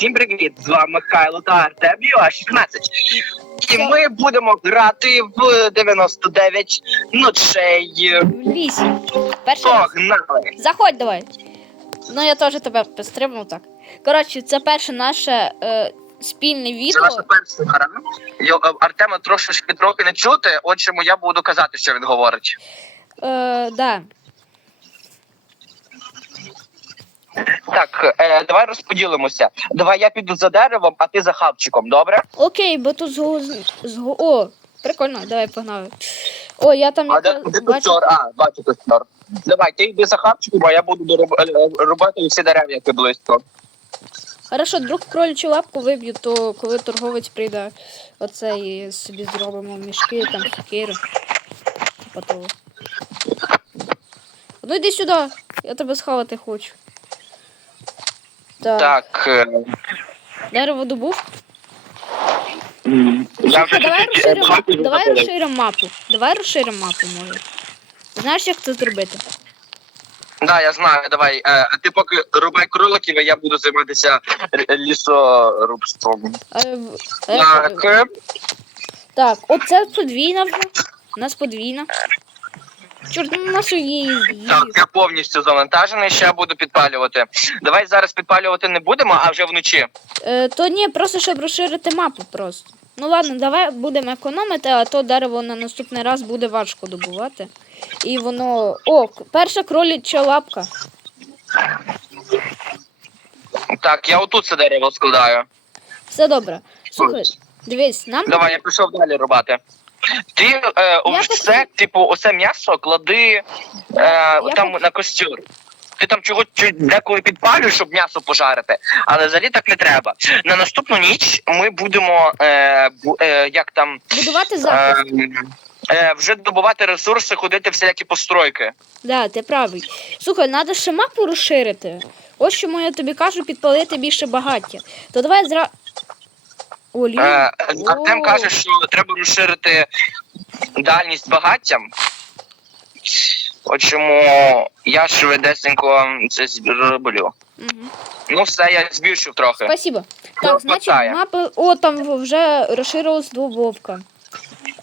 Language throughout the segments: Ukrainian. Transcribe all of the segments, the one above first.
Всім привіт! З вами Михайло та Артем UA 16. І ми будемо грати в 99 ночей. Вісім. Перший раз. Погнали! Заходь давай. Ну я теж тебе підстрибнув так. Коротше, це перше наше е, спільне Це відео. наша перша гра. Йо- е, Артема трошечки трохи не чути, от чому я буду казати, що він говорить. Е, да. Так, е, давай розподілимося. Давай я піду за деревом, а ти за хавчиком, добре? Окей, бо тут зго... зго... О, прикольно, давай погнали. О, я там А де, якраз де бачу. костер? А, бачу костер. Давай, ти йди за хавчиком, а я буду дороб- е, робити всі дерева, які близько. Хорошо, друг кролячу лапку виб'ю, то коли торговець прийде, оце і собі зробимо мішки, там сокири. Типа того. Ну йди сюди, я тебе схавати хочу. Так, Так. е, дерево добув. Я вже Слухай, давай чуть-чуть, розширимо, багато давай розширимо мапу. Давай розширимо мапу, може. Знаєш, як це зробити? Да, я знаю, давай. Е, А ти поки рубай кроликів, а я буду займатися р- лісорубством. Е, в- е, Так, е, Так, оце подвійна вже. У нас подвійна. Чорт, ну у нас є. так, я повністю завантажений, ще буду підпалювати. Давай зараз підпалювати не будемо, а вже вночі. Е, то ні, просто щоб розширити мапу просто. Ну ладно, давай будемо економити, а то дерево на наступний раз буде важко добувати. І воно. О, перша кроліча лапка. Так, я отут це дерево складаю. Все добре. Слухай, дивись, нам Давай, я пішов далі рубати. Ти е, Я все, типу, оце м'ясо клади е, там на костер. Ти там чого деколи підпалюєш, щоб м'ясо пожарити, але взагалі так не треба. На наступну ніч ми будемо е, бу- е, як там будувати е, захист. е, вже добувати ресурси, ходити в всілякі постройки. Да, ти правий. Слухай, треба ще мапу розширити. Ось чому я тобі кажу підпалити більше багаття. То давай зра. О, лін. Е, Артем О. каже, що треба розширити дальність багаттям. От чому я швидесенько це зроблю. Угу. Ну, все, я збільшив трохи. Спасибо. Так, значить, хватає. мапи. О, там вже розширилось до вовка.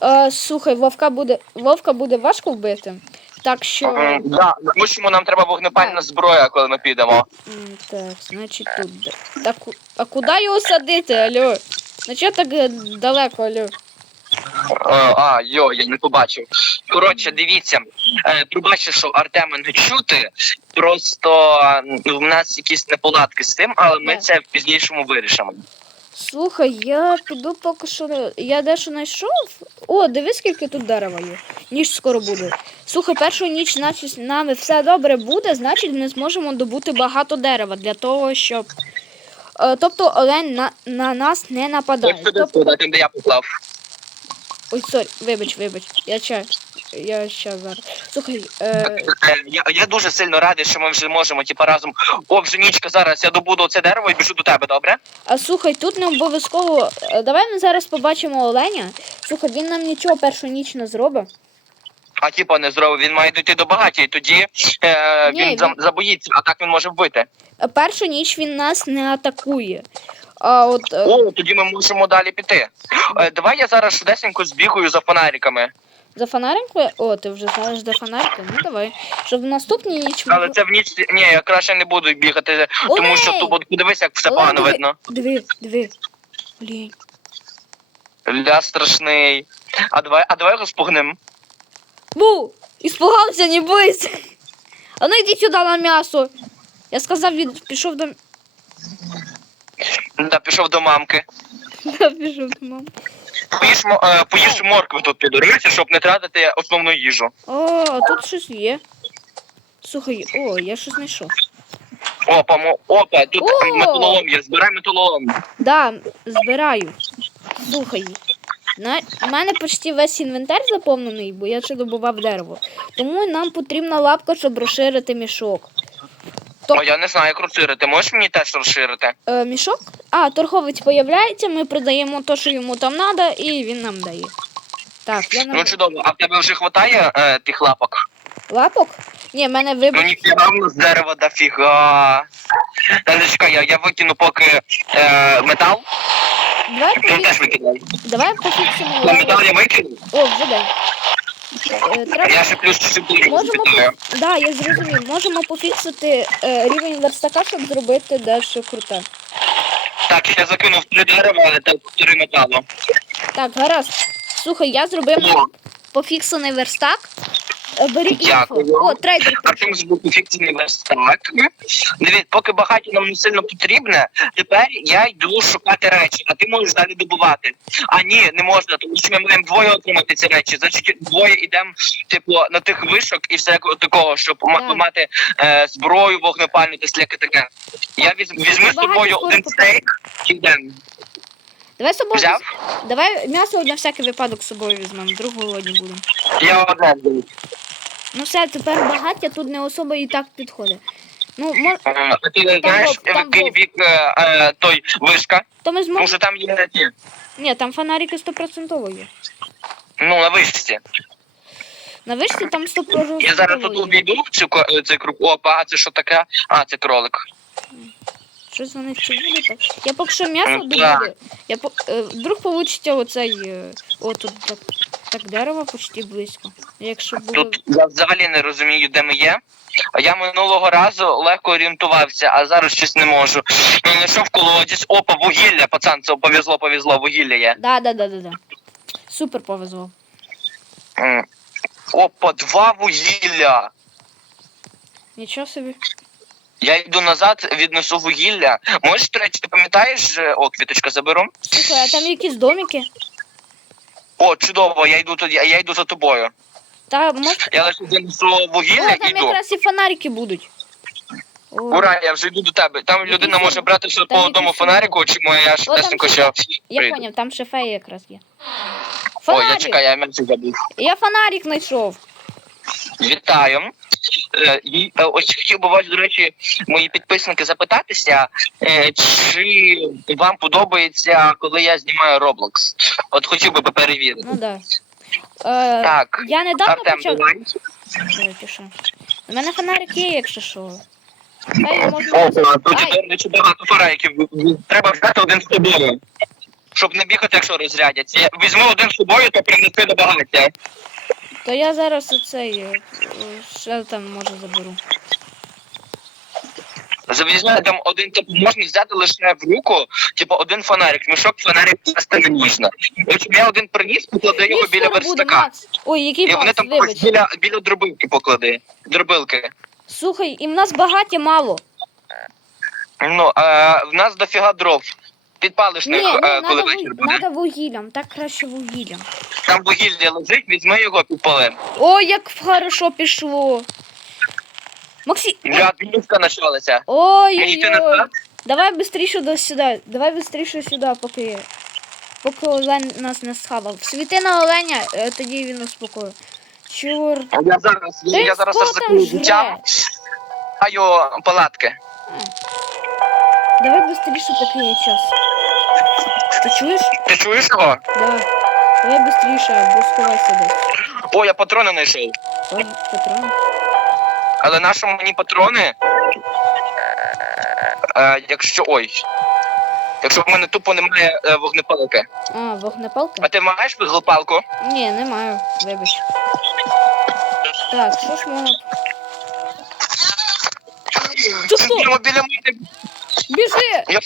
Е, слухай, вовка буде. Вовка буде важко вбити. Так що. М, Да, тому що нам треба вогнепальна зброя, коли ми підемо. М, Так, значить тут. де- Так, у- а куди його садити, алло? Ну чого так е, далеко, алло? Е, А, йо, я не побачив. Коротше, дивіться, е, пробачте, що Артема не чути. Просто в нас якісь неполадки з тим, але ми це в пізнішому вирішимо. Слухай, я піду поки що. Я дещо знайшов. О, дивись, скільки тут дерева є. Ніч скоро буде. Слухай, першу ніч значить, з нами все добре буде, значить ми зможемо добути багато дерева для того, щоб. Е, тобто олень на, на нас не нападає. Ось сюди Тобто... складати, де я поклав. Ой, сорі, вибач, вибач. Я ще. Я ще зараз. Слухай, е, Е, Я, я дуже сильно радий, що ми вже можемо, типу, разом. О, вже нічка, зараз я добуду це дерево і біжу до тебе, добре? а слухай, тут не обов'язково. е, Давай ми зараз побачимо оленя. Слухай, він нам нічого першу ніч не зробить. А типу не зробив, він має дійти до багаття, і тоді е, Ні, він, він- забоїться, а так він може вбити. Першу ніч він нас не атакує. А от е, О, тоді ми можемо далі піти. Е, давай я зараз швидесенько збігаю за фонариками. за фонариком. О, ти вже знаєш за фонариком? Ну давай. Щоб в наступній ніч ми- Але це в ніч. Ні, я краще не буду бігати, тому що тут подивися, як все Олень, погано диви- видно. Диви, диви. Блін. Ля страшний. А давай, а давай розпугнем. Бу! Іспугався, не бойся. А ну йди сюди на м'ясо. Я сказав, він пішов до. Да, пішов до мамки. пішов до мами. Поїж, мо- е, поїж моркви тут підорися, щоб не тратити основну їжу. О, тут щось є. Слухай, о, я щось знайшов. Опа, мо, опа, тут О! металолом є, збирай металолом. Да, збираю. Слухай. На... У мене почти весь інвентар заповнений, бо я ще добував дерево. Тому нам потрібна лапка, щоб розширити мішок. То- О, я не знаю, як розширити. Можеш мені теж розширити? Е, мішок? А, торговець появляється, ми продаємо те, що йому там треба, і він нам дає. Так, я нам... Ну чудово, а в тебе вже хватає е, тих лапок? Лапок? Ні, в мене Ну вибух. ніфіга в нас дерева дофіга. Та не чекай, я, я викину поки е, метал. Давай пофіксимо. Давай пофіксимо. Метал я викину. О, вже дай. Е, Треба Я ще плюс 4 Можемо по... да, я зрозумів. Можемо пофіксити е, рівень верстака, щоб зробити дещо круте. Так, я закинув три дерева, але так три металу. Так, гаразд. Слухай, я зробив О. пофіксений верстак. Е, Бери інфо. Дякую. О, трейдер. Артем збув фікційний верстак. Дивіться, поки багаті нам не сильно потрібне, тепер я йду шукати речі, а ти можеш далі добувати. А ні, не можна, тому що ми маємо двоє отримати ці речі. Значить, двоє йдемо, типу, на тих вишок і всякого такого, щоб ма- Так. мати е, зброю, вогнепальну та всяке таке. Я візь, візьму з Багато скоро один стейк і йдемо. Давай з собою. Взяв? Давай м'ясо на всякий випадок з собою візьмемо, вдруг голодні будемо. Я одне взяв. Ну все, тепер багаття тут не особо і так підходить. Ну, мо... Е, А ти не знаєш, там який вовк. бік е, е, той вишка? то ми зможемо. що там є ті. Ні, там фонарики 100% є. Ну, на вишці. На вишці там 100% Я зараз тут є. обійду цю, ко- е, цей круг. Опа, а це що таке? А, це кролик. Щось вони вчили так. Я поки що м'ясо Ну, так. Я по... е, вдруг получиться оцей. е, О, тут так, так дерево почти близько. Якщо було. Тут я взагалі не розумію, де ми є. А я минулого разу легко орієнтувався, а зараз щось не можу. Ну, знайшов колодязь. Опа, вугілля, пацан, це повезло, повезло, вугілля є. Да, да, да, да, да. Супер повезло. М. Опа, два вугілля. Нічого собі. Я йду назад, віднесу вугілля. Можеш, до речі, ти пам'ятаєш? е, О, квіточка заберу. Слухай, а там якісь домики? О, чудово, я йду тоді, я йду за тобою. Та може. Я лише занесу О, вугілля і там йду. якраз і фонарики будуть. О, Ура, я вже йду до тебе. Там людина може брати ще по одному фонарику, чи моя швидесенько ще. я прийду. поняв, там ще фея якраз є. О, я Фонарик! чекаю, я менше забув. Я фонарик знайшов. Вітаю. Е, е, Ось хотів би вас, до речі, мої підписники запитатися, е, чи вам подобається, коли я знімаю Roblox? От хотів би перевірити. Ну да. Е, Так, я недавно Артем, почав. давай. Ой, ти? У мене фонарик є, якщо що. Хай О, тут Ай. речі багато фонариків. Треба взяти один з собою. Щоб не бігати, якщо розрядяться. Я візьму один з собою, то принеси до багаття. То я зараз оцей ще там може заберу. Завізьме там один типу, можна взяти лише в руку, типу один фонарик. Мішок фонарик просто не можна. Щоб я один приніс, поклади його біля верстака. Ой, який І вони там вибач. біля, біля дробилки поклади. Дробилки. Слухай, і в нас багаття мало. Ну, а в нас дофіга дров. Підпалиш Ні, них, ну, е, надо, коли ву- вечір буде. надо вугіллям, так краще вугіллям. Там вугілля лежить, візьми його підпали. Ой, як хорошо пішло. Максі. Вже адмінка почалася. Мені Ой, йти ой, назад? Давай швидше до сюди. Давай швидше сюди, поки. Поки Олень нас не схавав. Світи на оленя, е, тоді він успокоїв. Чорт. А Я зараз, Ти я зараз хто там жре? Маю палатки. Давай швидше, поки є час. Ти чуєш? Ти чуєш його? Да. Давай швидше, або сховайся десь. О, я патрони знайшов. Ой, патрон. Але наші мені патрони. Е, якщо. Ой. Якщо в мене тупо немає е, вогнепалки. А, вогнепалка? А ти маєш вуглепалку? Ні, не маю. Вибач. Так, що ж можна. Ти біля мене. Біжи! Я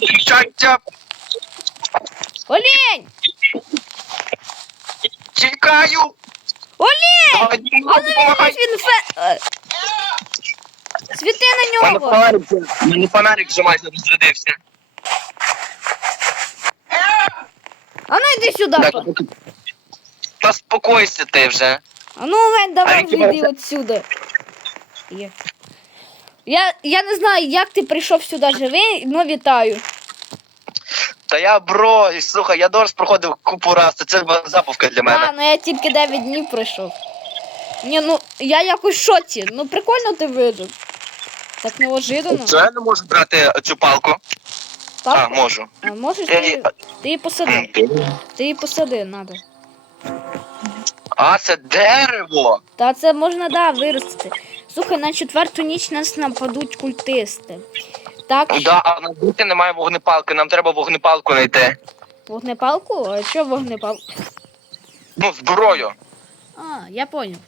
захищаються. Олень! Тікаю. Олень! А не він фе. е. Світи на нього! мене фонарик вже майже розрядився. А ну йди сюди. Так, па. Заспокойся ти вже. А ну, Олень, давай вийди бачите? Є. Я, я не знаю, як ти прийшов сюди живий, але вітаю. Та я бро, слухай, я дорс проходив купу раз, це була забавка для мене. А, ну я тільки 9 днів пройшов. Ні, ну я якось в шоці. Ну прикольно ти вижив. Так неожиданно. Це я не можу брати цю палку. А, Так, можу. а можеш ти, ти її посади. Ти її посади, надо. А, це дерево. Та це можна да, виростити. Слухай, на четверту ніч нас нападуть культисти. Так, Да, а на бути немає вогнепалки, нам треба вогнепалку знайти. вогнепалку? А що вогнепалку? Ну, зброю. А, я поняв.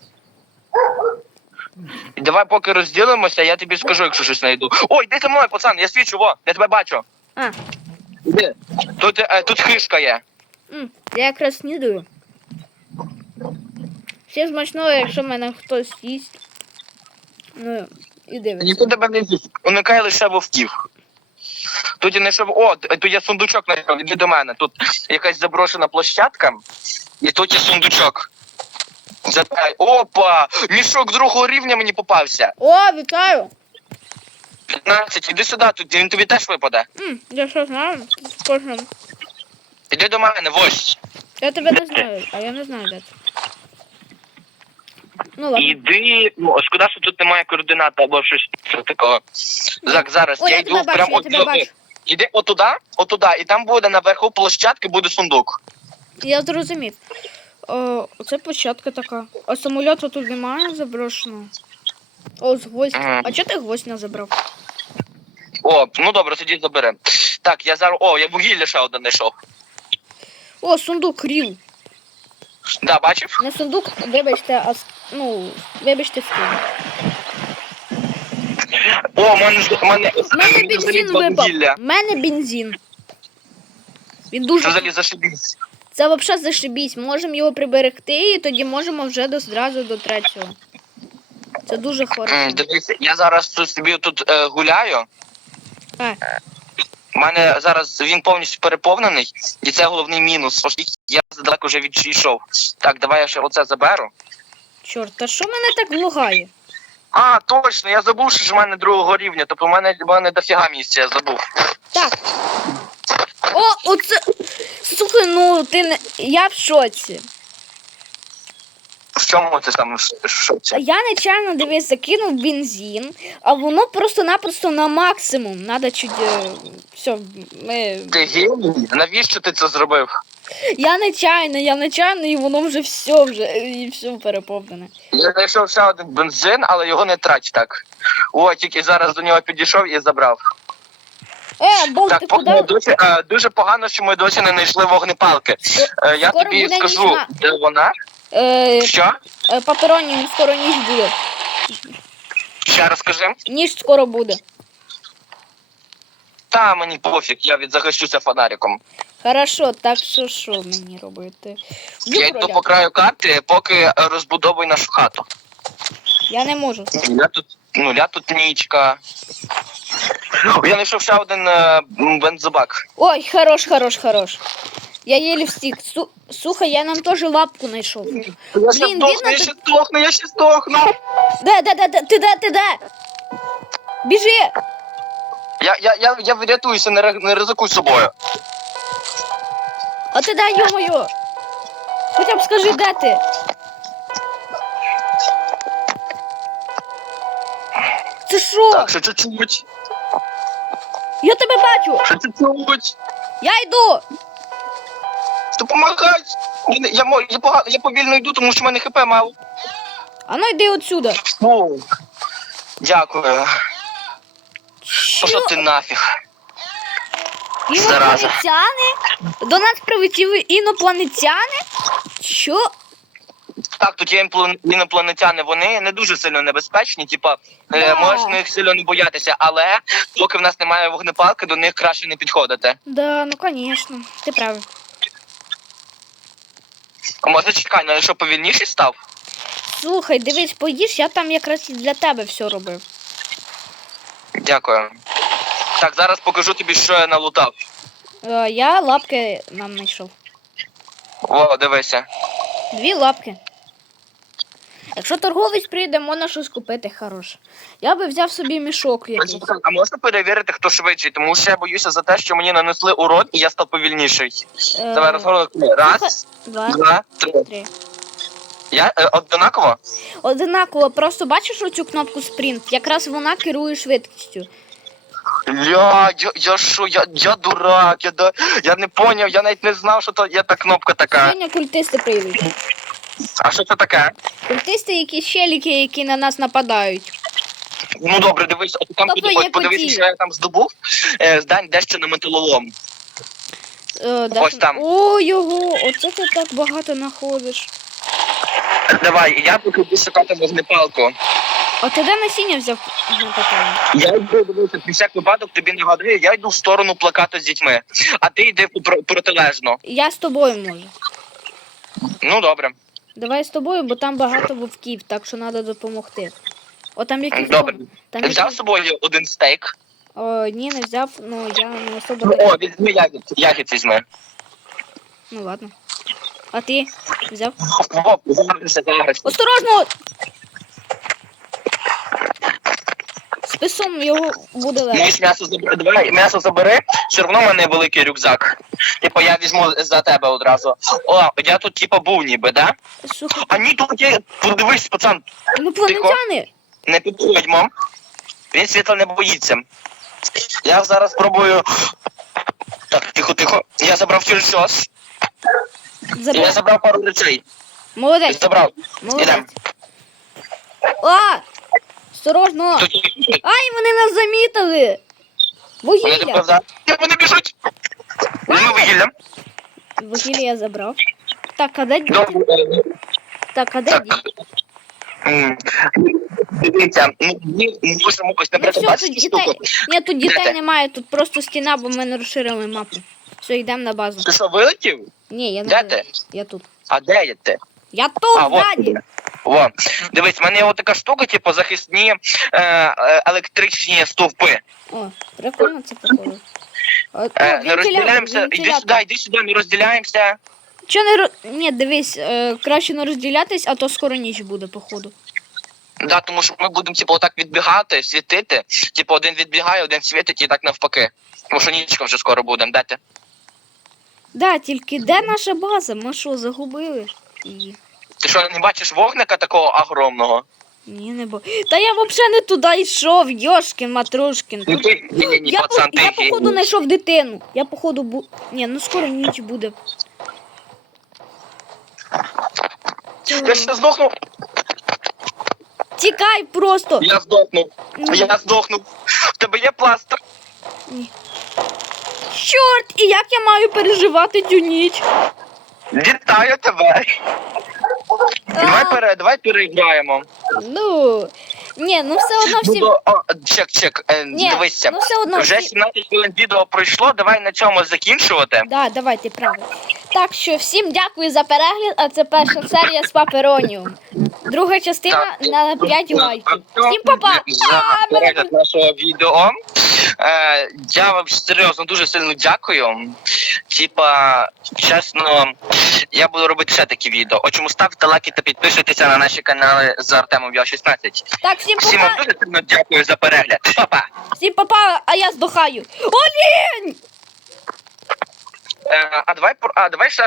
Давай поки розділимося, я тобі скажу, якщо щось знайду. Ой, йди за мною, пацан, я свічу, во, я тебе бачу. А, Іди. Тут, е, тут хишка є. м, я якраз снідаю. Ще смачно, якщо мене хтось їсть. Ну, і дивиться. Ніхто тебе не з'їсть. Уникай лише вовків. Тут я знайшов. О, тут є сундучок знайшов, іди до мене. Тут якась заброшена площадка, і тут є сундучок. Запай. Опа! Мішок другого рівня мені попався. О, вітаю! 15, іди сюди, тут він тобі теж випаде. М, я що знаю? Кожним. Іди до мене, вось. Я тебе не знаю, а я не знаю, де ти. Ну ладно. Іди. Ну, шкода, що тут немає координат або щось такого. Так, зараз Ой, я я йду тебе бачу, прямо я от тебе до- бачу. Іди отуда, отуда, і там буде наверху площадки буде сундук. Я зрозумів. О, це початка така. А самольоту тут немає заброшеного. О, з гвоздь. Мгм. А чого ти гвоздь не забрав? О, ну добре, тоді забери. Так, я зараз. О, я вугілля ще одне знайшов. О, сундук рів. Да, бачив? Не сундук, вибачте, а с- ну, вибачте скин. О, в мене в мене У мене бензин випав. У мене бензин. Він Це дуже. взагалі зашибісь. Це взагалі зашибісь. Можемо його приберегти і тоді можемо вже до, зразу до третього. Це дуже хорошо. М, Дивися, я зараз тут собі тут е, гуляю. А. У мене зараз він повністю переповнений, і це головний мінус. Оскільки я задалеко вже відійшов. Так, давай я ще оце заберу. Чорт, та що мене так лугає? А, точно, я забув, що ж в мене другого рівня. Тобто в мене, в мене дофіга місця, я забув. Так. О, оце. Слухай, ну ти не. Я в шоці. В чому це там? Ш- Що? Я нечайно дивись, закинув бензин, а воно просто-напросто на максимум. Надо чуть. е, Все, ми. Ти геній? Навіщо ти це зробив? Я нечайно, я нечайно, і воно вже все вже і все переповнене. Я знайшов ще один бензин, але його не трать так. О, тільки зараз до нього підійшов і забрав. Е, ти Так, поки куди? досі, е, дуже погано, що ми досі не знайшли вогнепалки. Е, я Скоро тобі буде скажу, нічна. де вона. Е, Що? е, папероні, скоро ніч буде. Ще раз скажи. Ніч скоро буде. Та мені пофіг, я відзахищуся фонариком. Хорошо, так що що мені робити? Я йду по краю карти, поки розбудовую нашу хату. Я не можу. Я тут, ну, я тут нічка. Я знайшов ще один е, бензобак. Ой, хорош, хорош, хорош. Я єлі встиг. Су- Слухай, я нам теж лапку знайшов. Я Блін, ще здохну, я ще здохну, я ще здохну. Де, де, де, де, ти де, ти де? Біжи! Я, я, я, я врятуюся, не, ри- не ризикуй собою. А ти де, йо-моє? Хоча б скажи, де ти? Це що? Так, ще чуть-чуть. Я тебе бачу! Ще чуть-чуть. Я йду! Допомагай! Я, не- я, мо- я, я повільно йду, тому що в мене хп мало. А ну йди отсюда. Фу. Дякую. Що? Пошов ти нафіг. Інопланетяни? До нас прилетіли інопланетяни? Що? Так, тут є інопланетяни, вони не дуже сильно небезпечні, типа, Да. е, можеш них сильно не боятися, але поки в нас немає вогнепалки, до них краще не підходити. Да, ну звісно, ти правий. А може чекай, ну що повільніший став? Слухай, дивись, поїж, я там якраз і для тебе все робив. Дякую. Так, зараз покажу тобі, що я налутав. Е, я лапки нам знайшов. О, дивися. Дві лапки. Якщо торговець прийде, можна щось купити хороше. Я би взяв собі мішок якийсь. А можна перевірити, хто швидший, тому що я боюся за те, що мені нанесли урон і я став повільніший. Е, Давай розгорнути. Раз, Два, два, три. три. Я е, однаково? Одинаково, просто бачиш оцю кнопку спринт? Якраз вона керує швидкістю. Я, я, я що, я, я дурак, я, да- я не поняв, я навіть не знав, що то є та кнопка така. Сьогодні культисти прийдуть. А що це таке? Культисти якісь щеліки, які на нас нападають. Ну добре, дивись, от там Тобто подивись, є подивись, події. що я там здобув. Е, здань дещо на металолом. Е, де Ось ж- там. О, його! Оце ти так багато знаходиш. Давай, я поки йду шукати вогнепалку. А ти де насіння взяв на питання? Я йду дивитися, при всяк випадок тобі нагадую, я йду в сторону плакату з дітьми, а ти йди про- протилежно. Я з тобою можу. Ну добре. Давай з тобою, бо там багато вовків, так що треба допомогти. О, там якийсь Добре. Там Ти взяв з собою один стейк? О, ні, не взяв, ну я не особо. Ну, о, візьми ягід, ягід візьми. Ну ладно. А ти взяв? О, заграйся, заграйся. Осторожно! Списом його буде легше. М'ясо забери, м'ясо забери, все одно в мене великий рюкзак. Типу я візьму за тебе одразу. О, я тут типу був ніби, да? Слухай, А ні, тут є, подивись, пацан, інопланетяни! не підходь, мам. Він світла не боїться. Я зараз спробую. Так, тихо, тихо. Я забрав тільшос. Я Забрав. забрав пару речей. Молодець, Забрав. молодець. Ідем. А! Осторожно! Ай, вони нас замітили! Вугілля! Вони біжуть. Вони вугілля. Вугілля я забрав. Так, а де діти? Добре. е, Так, а де Так. діти? Дивіться, ну, ми можемо ось, Ну наприклад, тут дітей. штуку? Ні, тут дітей немає, тут просто стіна, бо ми не розширили мапу. Все, йдемо на базу. Ти що, вилетів? Ні, я не Де ти? Я тут. А де є ти? Я тут, А, вот. ззаді. О, дивись, в мене є така штука, типу, захисні е, е, електричні стовпи. О, прикольно це прикольно. Е, не розділяємося. Іди сюди, іди сюди, не розділяємося. Чо не ро... Ні, дивись, е, краще не розділятись, а то скоро ніч буде, походу. Да, тому що ми будемо, типу, отак відбігати, світити. Типу, один відбігає, один світить і так навпаки. Тому що нічка вже скоро буде. Де ти? Да, тільки де наша база? Ми що, загубили? її? Ти що, не бачиш вогника такого огромного? Ні, не бо. Та я взагалі не туди йшов, Йошкін, Матрушкін. Ну Тут... ти ні, ні, ні, Я, пацан, по... я ти. походу знайшов дитину. Я походу бу. Ні, ну скоро ніч буде. Я ще здохну. Тікай просто. Я здохну. Ну, Я здохну. В тебе є пластир. ні. Чорт, і як я маю переживати цю ніч? Вітаю тебе. Давай пере, давай переіграємо. ну, ні, ну все одно Ну, всім. о, чек, чек, е, Ні, дивися. ну все одно Вже всі... 17 хвилин відео пройшло, давай на цьому закінчувати. Да, давайте правильно. Так що всім дякую за перегляд, а це перша серія з папероніум. Друга частина Так. на 5 лайків. Всім па-па! За перегляд нашого відео. Е, я вам серйозно дуже сильно дякую. Типа, чесно, я буду робити ще такі відео. О чому ставте лайки та підписуйтеся на наші канали з Артемом Йо 16. Так, всім Всім вам дуже сильно дякую за перегляд. Па-па! всім па-па, а я здохаю. Олінь! Е, а давай а давай ще